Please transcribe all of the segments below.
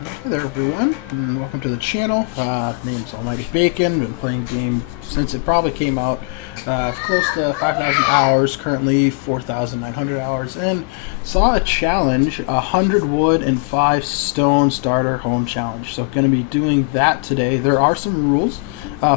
Hey there everyone, and welcome to the channel. Name's Almighty Bacon. Been playing the game since it probably came out. Close to 5,000 hours, currently 4,900 hours, and saw a challenge, 100 wood and 5 stone starter home challenge. So going to be doing that today. There are some rules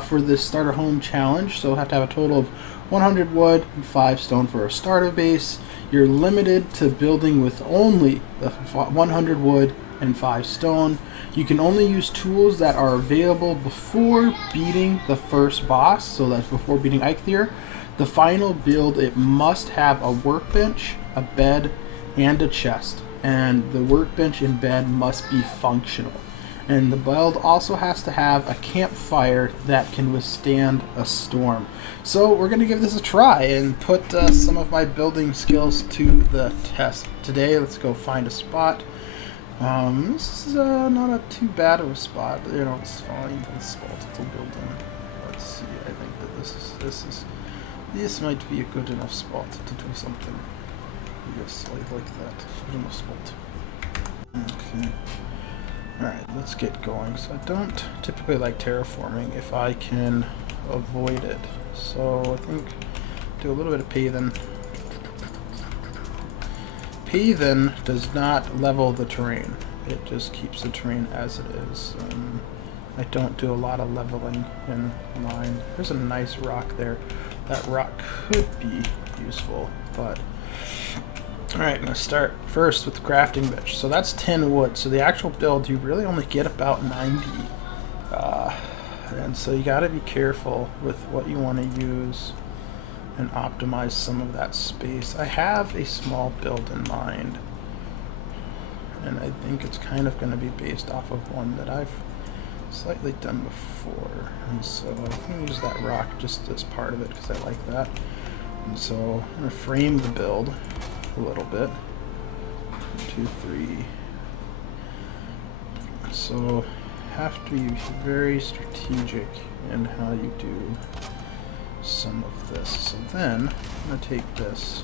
for this starter home challenge, so we'll have to have a total of 100 wood and 5 stone for a starter base. You're limited to building with only the 100 wood and 5 stone. You can only use tools that are available before beating the first boss, so that's before beating Eikthyr. The final build, it must have a workbench, a bed, and a chest, and the workbench and bed must be functional. And the build also has to have a campfire that can withstand a storm. So we're going to give this a try and put some of my building skills to the test. Today, let's go find a spot. This is not a too bad of a spot. You know, it's fine. It's multiple building. Let's see. I think that this might be a good enough spot to do something. Yes, I like that. Good enough spot. Okay. Alright, let's get going. So I don't typically like terraforming if I can avoid it. So I think do a little bit of paving. Paving does not level the terrain. It just keeps the terrain as it is. I don't do a lot of leveling in mine. There's a nice rock there. That rock could be useful, but alright, I'm going to start first with the crafting bench. So that's 10 wood. So the actual build, you really only get about 90. And so you got to be careful with what you want to use and optimize some of that space. I have a small build in mind, and I think it's kind of going to be based off of one that I've slightly done before. And so I'm going to use that rock just as part of it because I like that. And so I'm going to frame the build a little bit. 1, 2, 3. So have to be very strategic in how you do some of this. So then I'm going to take this.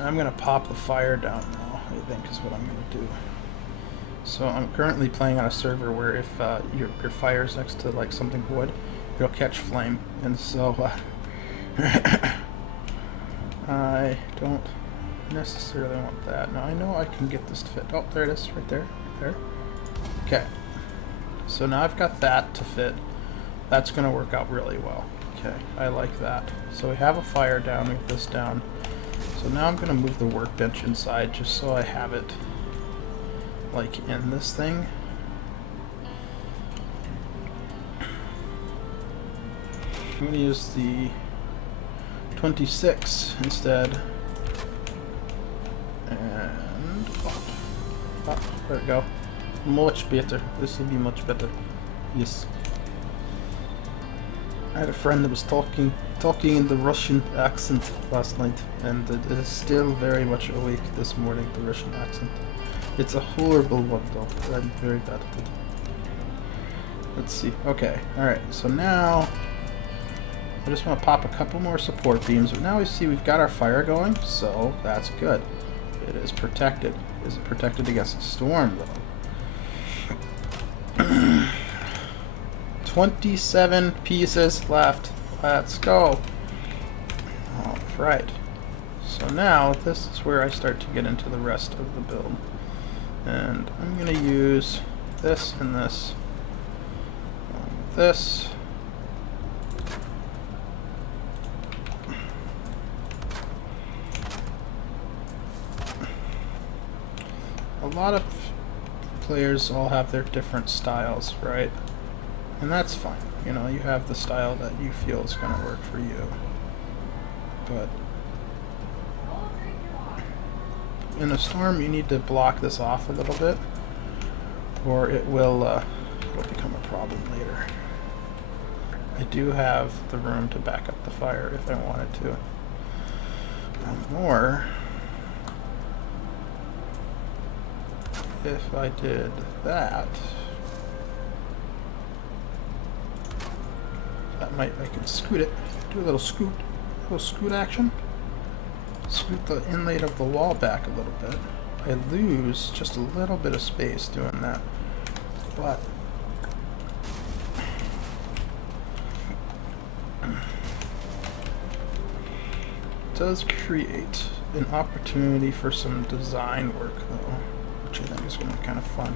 I'm going to pop the fire down now, I think is what I'm going to do. So I'm currently playing on a server where if your fire's next to like something wood, it'll catch flame. And so I don't necessarily want that. Now I know I can get this to fit. Oh, there it is, right there, right there. Okay. So now I've got that to fit. That's going to work out really well. Okay, I like that. So we have a fire down, we have this down. So now I'm going to move the workbench inside just so I have it like in this thing. I'm going to use the 26 instead. And oh, there we go. Much better. This will be much better. Yes. I had a friend that was talking in the Russian accent last night, and it is still very much awake this morning, the Russian accent. It's a horrible one though. I'm very bad at it. Let's see. Okay, alright, so now I just want to pop a couple more support beams, but now we see we've got our fire going, so that's good. It is protected. Is it protected against a storm though? 27 pieces left. Let's go. Alright. So now this is where I start to get into the rest of the build. And I'm going to use this and this. This. A lot of players all have their different styles, right? And that's fine. You know, you have the style that you feel is going to work for you. But in a storm, you need to block this off a little bit, or it will it'll become a problem later. I do have the room to back up the fire if I wanted to. Or if I did that, I can scoot it, do a little scoot action, scoot the inlay of the wall back a little bit. I lose just a little bit of space doing that. But it does create an opportunity for some design work, though, which I think is going to be kind of fun.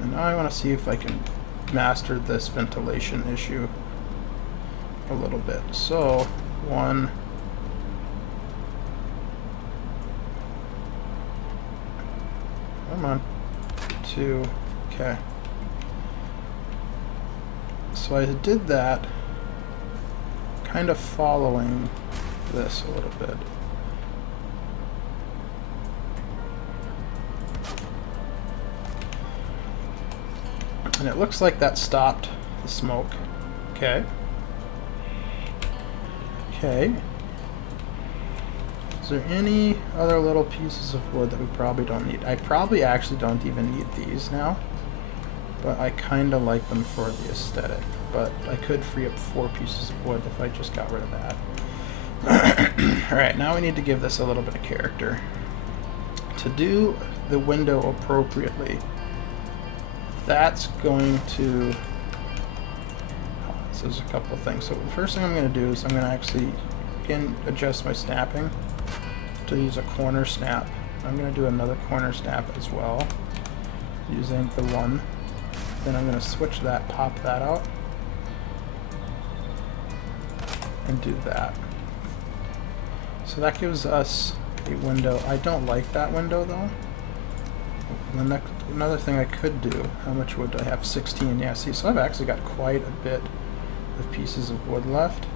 And now I want to see if I can master this ventilation issue a little bit. So, 1. Come on. 2. Okay. So I did that, kind of following this a little bit. And it looks like that stopped the smoke. Okay. Okay. Is there any other little pieces of wood that we probably don't need? I probably actually don't even need these now, but I kind of like them for the aesthetic. But I could free up 4 pieces of wood if I just got rid of that. Alright, now we need to give this a little bit of character. To do the window appropriately, that's going to... So there's a couple of things. So the first thing I'm going to do is I'm going to actually, again, adjust my snapping to use a corner snap. I'm going to do another corner snap as well, using the 1. Then I'm going to switch that, pop that out, and do that. So that gives us a window. I don't like that window though. Another thing I could do, how much wood do I have? 16, yeah, see, so I've actually got quite a bit of pieces of wood left.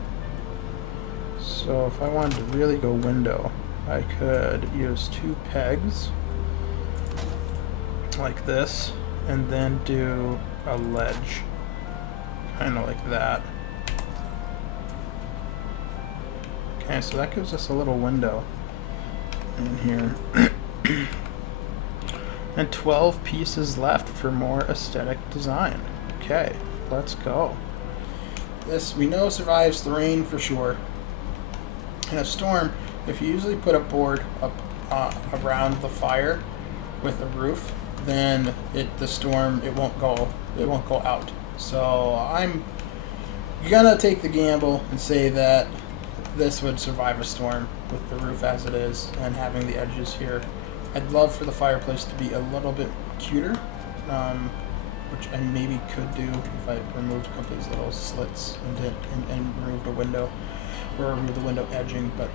So if I wanted to really go window, I could use 2 pegs like this, and then do a ledge, kind of like that. Okay, so that gives us a little window in here. And 12 pieces left for more aesthetic design. Okay, let's go. This, we know, survives the rain for sure. In a storm, if you usually put a board up around the fire with a roof, then the storm won't go out. So I'm gonna take the gamble and say that this would survive a storm with the roof as it is and having the edges here. I'd love for the fireplace to be a little bit cuter, which I maybe could do if I removed a couple of these little slits and removed a window, or removed the window edging, but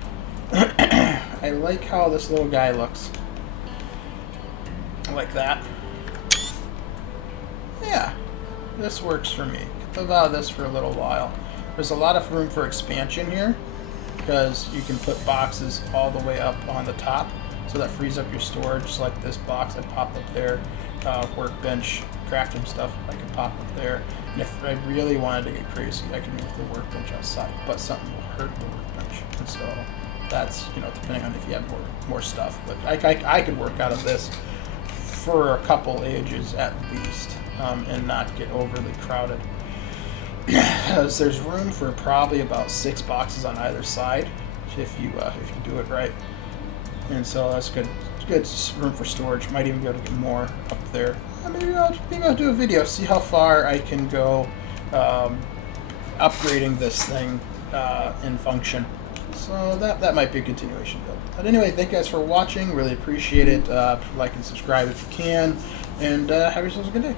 I like how this little guy looks. Like that. Yeah, this works for me. Think about this for a little while. There's a lot of room for expansion here, because you can put boxes all the way up on the top, so that frees up your storage. Just like this box I popped up there, workbench, crafting stuff I can pop up there. And if I really wanted to get crazy, I can move the workbench outside, but something will hurt the workbench. And so that's, you know, depending on if you have more stuff. But I could work out of this for a couple ages at least, and not get overly crowded. Because there's room for probably about 6 boxes on either side if you do it right, and so that's good. Good room for storage. Might even be able to get more up there. Maybe I'll do a video, see how far I can go upgrading this thing in function. So that might be a continuation build. But anyway, thank you guys for watching. Really appreciate it. Like and subscribe if you can, and have yourselves a good day.